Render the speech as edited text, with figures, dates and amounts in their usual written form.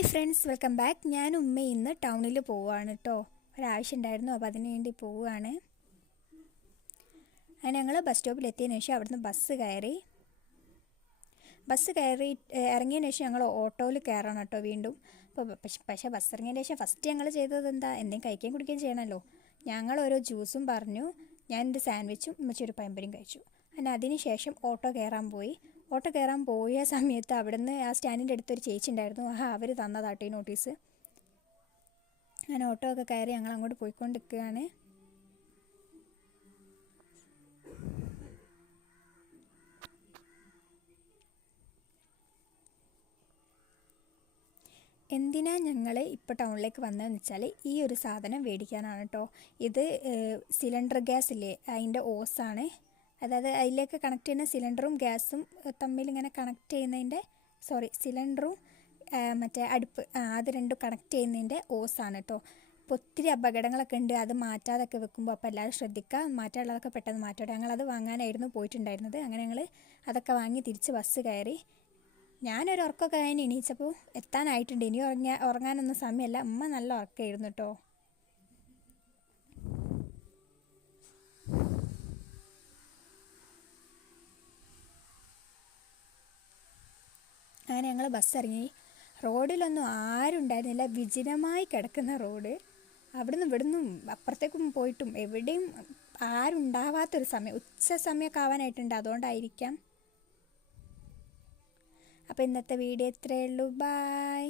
Hi friends, welcome back. ഞാൻ ഇന്ന് ടൗണിൽ പോവുകയാണ് കേട്ടോ. ഒരാവശ്യം ഉണ്ടായിരുന്നു, അപ്പോൾ അതിന് വേണ്ടി പോവുകയാണ്. അങ്ങനെ ഞങ്ങൾ ബസ് സ്റ്റോപ്പിൽ എത്തിയതിന് ശേഷം അവിടുന്ന് ബസ് കയറി ഇറങ്ങിയതിന് ശേഷം ഞങ്ങൾ ഓട്ടോയിൽ കയറണം കേട്ടോ വീണ്ടും. അപ്പോൾ പക്ഷേ ബസ് ഇറങ്ങിയതിന് ശേഷം ഫസ്റ്റ് ഞങ്ങൾ ചെയ്തത് എന്തെങ്കിലും കഴിക്കുകയും കുടിക്കുകയും ചെയ്യണമല്ലോ. ഞങ്ങൾ ഓരോ ജ്യൂസും പറഞ്ഞു, ഞാനൊരു സാൻഡ്വിച്ചും ഒരു പഴംപൊരിയും കഴിച്ചു. അതിന് ശേഷം ഓട്ടോ കയറാൻ പോയ സമയത്ത് അവിടുന്ന് ആ സ്റ്റാൻഡിൻ്റെ അടുത്തൊരു ചേച്ചി ഉണ്ടായിരുന്നു. അവർ തന്നതാട്ടോ ഈ നോട്ടീസ്. അങ്ങനെ ഓട്ടോ ഒക്കെ കയറി ഞങ്ങൾ അങ്ങോട്ട് പോയിക്കൊണ്ടിരിക്കുകയാണ്. എന്തിനാ ഞങ്ങൾ ഇപ്പോൾ ടൗണിലേക്ക് വന്നതെന്ന് വെച്ചാൽ ഈ ഒരു സാധനം മേടിക്കാനാണ് കേട്ടോ. ഇത് സിലിണ്ടർ ഗ്യാസ് ഇല്ലേ, അതിൻ്റെ ഓസാണ്. അതായത് അതിലേക്ക് കണക്ട് ചെയ്യുന്ന സിലിണ്ടറും ഗ്യാസും തമ്മിൽ ഇങ്ങനെ കണക്ട് ചെയ്യുന്നതിൻ്റെ സിലിണ്ടറും മറ്റേ അടുപ്പ് അത് രണ്ടും കണക്ട് ചെയ്യുന്നതിൻ്റെ ഓസാണ് കേട്ടോ. ഇപ്പോൾ ഒത്തിരി അപകടങ്ങളൊക്കെ ഉണ്ട് അത് മാറ്റാതൊക്കെ വെക്കുമ്പോൾ. അപ്പോൾ എല്ലാവരും ശ്രദ്ധിക്കുക, മാറ്റാനുള്ളതൊക്കെ പെട്ടെന്ന് മാറ്റോട്ടെ. ഞങ്ങളത് വാങ്ങാനായിരുന്നു പോയിട്ടുണ്ടായിരുന്നത്. അങ്ങനെ ഞങ്ങൾ അതൊക്കെ വാങ്ങി തിരിച്ച് ബസ് കയറി. ഞാനൊരു ഉറക്കമൊക്കെ കഴിഞ്ഞ് എണീച്ചപ്പോൾ എത്താനായിട്ടുണ്ട്. ഇനി ഉറങ്ങാനൊന്നും സമയമല്ല. അമ്മ നല്ല ഉറക്കമായിരുന്നു കേട്ടോ. അങ്ങനെ ഞങ്ങൾ ബസ് ഇറങ്ങി. റോഡിലൊന്നും ആരും ഉണ്ടായിരുന്നില്ല, വിജനമായി കിടക്കുന്ന റോഡ്. അവിടുന്ന് ഇവിടുന്നും അപ്പുറത്തേക്കും പോയിട്ടും എവിടെയും ആരും ഉണ്ടാവാത്തൊരു സമയം, ഉച്ച സമയമൊക്കെ ആവാനായിട്ടുണ്ട്, അതുകൊണ്ടായിരിക്കാം. അപ്പോൾ ഇന്നത്തെ വീഡിയോ ഇത്രയേ ഉള്ളൂ. ബൈ.